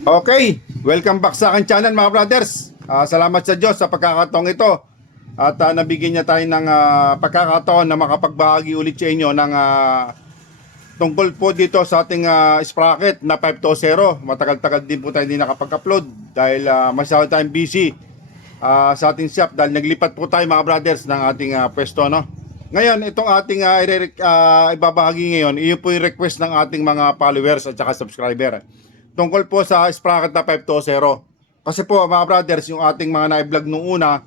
Okay, welcome back sa aking channel mga brothers. Salamat sa Diyos sa pagkakataong ito. At nabigyan niya tayo ng pagkakataon na makapagbahagi ulit sa inyo ng tungkol po dito sa ating sprocket na 520. Matagal-tagal din po tayo hindi nakapag-upload dahil masyado tayong busy sa ating shop dahil naglipat po tayo mga brothers ng ating pwesto, no? Ngayon, itong ating ibabahagi ngayon, iyon po yung request ng ating mga followers at saka subscriber tungkol po sa sprocket na 520. Kasi po mga brothers, yung ating mga na-vlog nung una,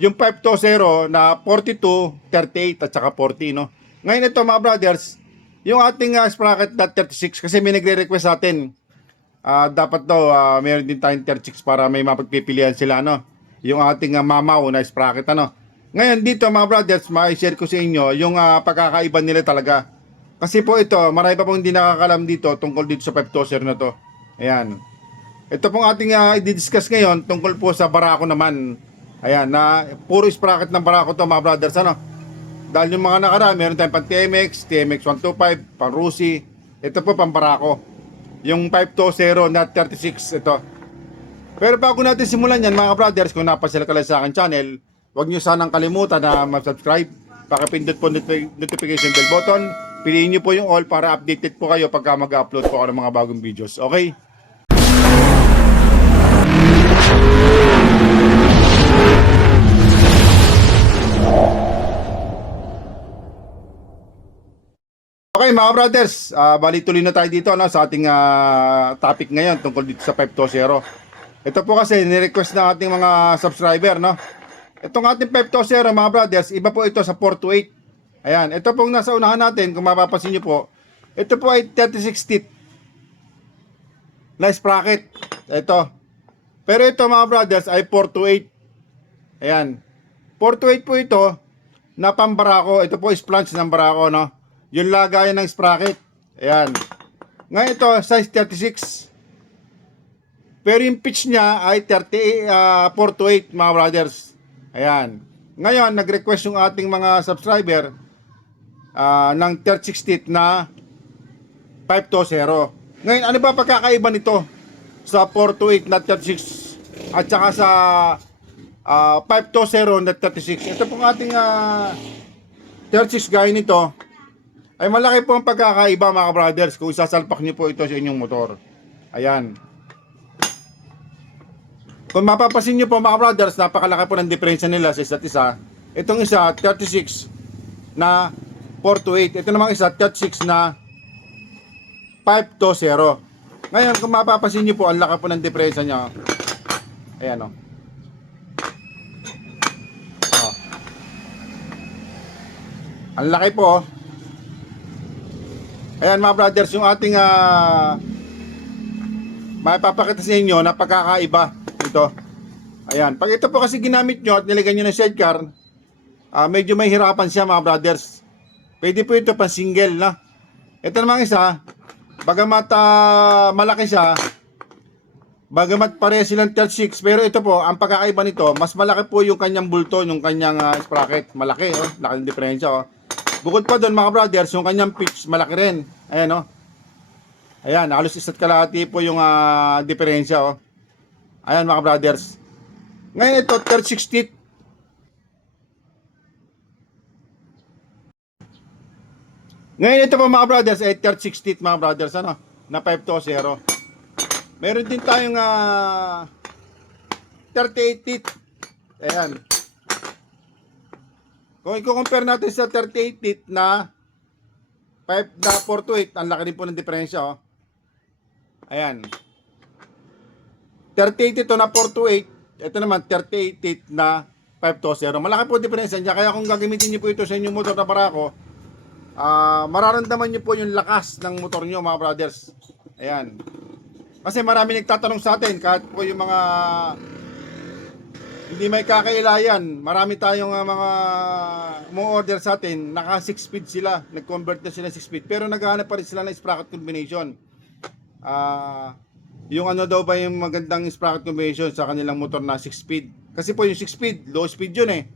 yung 520 na 42, 38 at saka 40, no? Ngayon ito mga brothers, yung ating sprocket na 36, kasi may nagre-request sa atin, dapat daw meron din tayong 36 para may mapagpipilian sila, no? Yung ating mamaw na sprocket, ano? Ngayon dito mga brothers, ma-share ko sa inyo yung pagkakaiba nila talaga. Kasi po ito, marami pa pong hindi nakakalam dito tungkol dito sa 520 na to. Ayan. Ito pong ating i-discuss ngayon tungkol po sa barako naman. Ayan, na puro sprocket ng barako to mga brothers, ano? Dahil yung mga nakaraan, meron tayong pang TMX, TMX 125, pang Rusi. Ito po pang barako. Yung 520 na 36, ito. Pero bago natin simulan yan mga brothers, kung napasila ka lang sa akin channel, huwag nyo sanang kalimutan na mag-subscribe. Pakipindot po notification bell button. Piliin nyo po yung all para updated po kayo pagka mag-upload po ako ng mga bagong videos. Okay? Okay mga brothers, bali tuloy na tayo dito, no, sa ating topic ngayon tungkol dito sa 520. Ito po kasi ni-request ng ating mga subscriber, no. Itong ating 520 mga brothers, iba po ito sa 428. Ayan, ito pong nasa unahan natin, kung mapapansin nyo po, ito po ay 36 teeth na sprocket. Ito. Pero ito mga brothers ay 428. Ayan. 428 po ito na pambarako. Ito po is plunge ng barako, no. Yung lagayan ng sprocket. Ayan. Ngayon ito, size 36. Pero yung pitch niya ay 428 mga brothers. Ayan. Ngayon, nag-request yung ating mga subscriber ng 36 teeth na 520. Ngayon, ano ba pagkakaiba nito sa 428 na 36 at saka sa 520 na 36? Ito pong ating 36 gaya nito ay malaki po ang pagkakaiba mga brothers kung isasalpak niyo po ito sa inyong motor. Ayan. Kung mapapasin niyo po mga brothers, napakalaki po ng diferensya nila sa isa't isa. Itong isa 36 na 428. Ito namang isa 36 na 520. Ngayon kung mapapasin niyo po, ang laki po ng diferensya niya. Ayan o. Ang laki po. Ayan mga brothers, yung ating maipapakita sa inyo na pagkakaiba ito. Ayan, pag ito po kasi ginamit nyo at nilagyan nyo ng sidecar, medyo may hirapan siya mga brothers. Pwede po ito pang single, na. Ito namang isa, bagamat malaki siya, bagamat pareha silang 36, pero ito po, ang pagkakaiba nito, mas malaki po yung kanyang bulto, yung kanyang sprocket. Malaki, oh, laki ng diferensya, oh. Bukod pa doon mga brothers, yung kanyang pitch malaki rin. Ayan o. Ayan, halos isa't kalahati po yung diferensya o. Ayan mga brothers. Ngayon ito, 36 teeth. Ngayon ito po mga brothers, ay 36 teeth mga brothers, ano? Na 520. Meron din tayong 38 teeth. Ayan. Kung i-compare natin sa 38 teeth na 5 na 428, ang laki din po ng diferensya, oh. Ayan. 38 ito na 428, ito naman 38 teeth na 520. Malaki po diferensya niya, kaya kung gagamitin niyo po ito sa inyong motor na barako, mararamdaman niyo po yung lakas ng motor niyo mga brothers. Ayan. Kasi marami nagtatanong sa atin, kahit po yung mga hindi may kakailayan, marami tayong mga mo-order sa atin, naka 6 speed sila, nag-convert na sila 6 speed, pero naghahanap pa rin sila ng sprocket combination. Yung ano daw ba yung magandang sprocket combination sa kanilang motor na 6 speed? Kasi po yung 6 speed, low speed yun eh.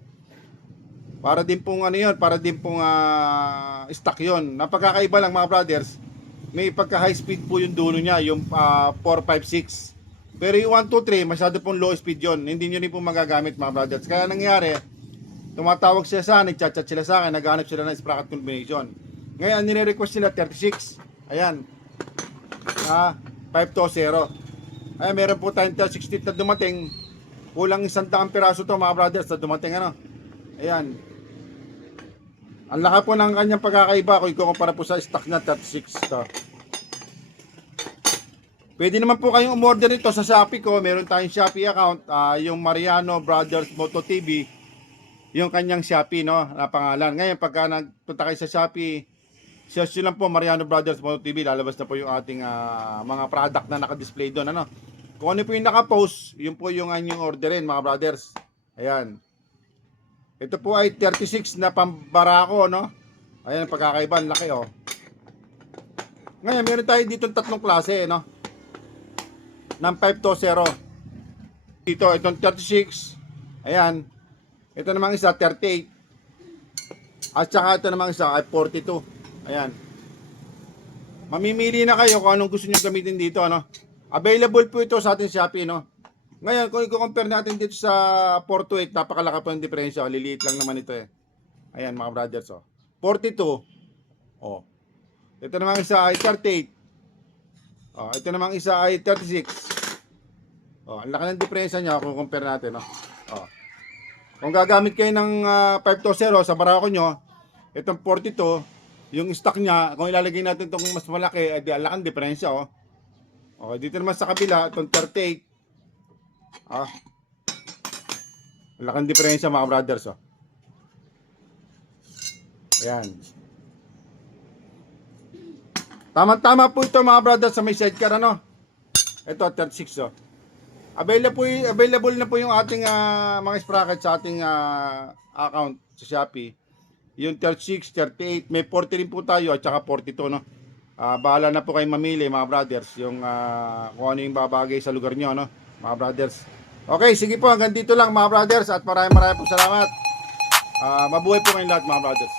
Para din pong ano yun, para din pong stock yun. Napagkakaiba lang mga brothers, may pagka high speed po yung dulo niya, yung 456. Pero yung 1, 2, 3, masyado pong low speed yun. Hindi nyo rin po magagamit mga brothers. Kaya nangyari, tumatawag sila sa akin, nagchat-chat sila sa akin, naghanap sila ng sprocket combination. Ngayon, nire-request sila 36. Ayan. 520. Ayan, meron po tayong 36 na dumating. Kulang 100 piraso to mga brothers na dumating ano. Ayan. Ang laki po ng kanyang pagkakaiba kung ikukumpara po sa stock na 36 to. Pwede naman po kayong umorder nito sa Shopee ko. Meron tayong Shopee account, yung Mariano Brothers Moto TV, yung kanyang Shopee no, na pangalan. Ngayon pagka nagpunta kayo sa Shopee, search nyo lang po Mariano Brothers Moto TV, lalabas na po yung ating mga product na naka-display doon ano. Kung ano po yung naka-post, yun po yung inyong orderin mga brothers. Ayan. Ito po ay 36 na pambarako no. Ayan ang pagkakaiba, laki oh. Ngayon meron tayo dito tatlong klase no, ng 520. Dito, itong 36. Ayan. Ito namang isa, 38. At saka ito namang isa, ay 42. Ayan. Mamimili na kayo kung anong gusto nyo gamitin dito, ano. Available po ito sa ating Shopee, no. Ngayon, kung i-compare natin dito sa 428, napakalaki po yung diferensya. Liliit lang naman ito eh. Ayan, mga brothers, oh. 42. Oh. Ito namang isa ay 38. Oh, ito namang isa ay 36. Oh, ang laki ng diferensya niya kung compare natin, no. Oh. Kung gagamit kayo ng 520 sa barako nyo, itong 42, yung stock niya, kung ilalagay natin itong mas malaki, ang laki ng diferensya, oh. Okay, dito naman sa kabila, itong 38. Ah. Ang laki ng diferensya mga brothers, oh. Ayan. Tama-tama po ito mga brothers sa may sidecar ano. Ito 36 oh. Available na po yung ating mga sprocket sa ating account sa Shopee. Yung 36, 38, may 40 rin po tayo at saka 42 no. Bahala na po kayo mamili mga brothers yung kung ano yung babagay sa lugar nyo no, mga brothers. Okay, sige po hanggang dito lang mga brothers at maraming po salamat. Mabuhay po kayong lahat mga brothers.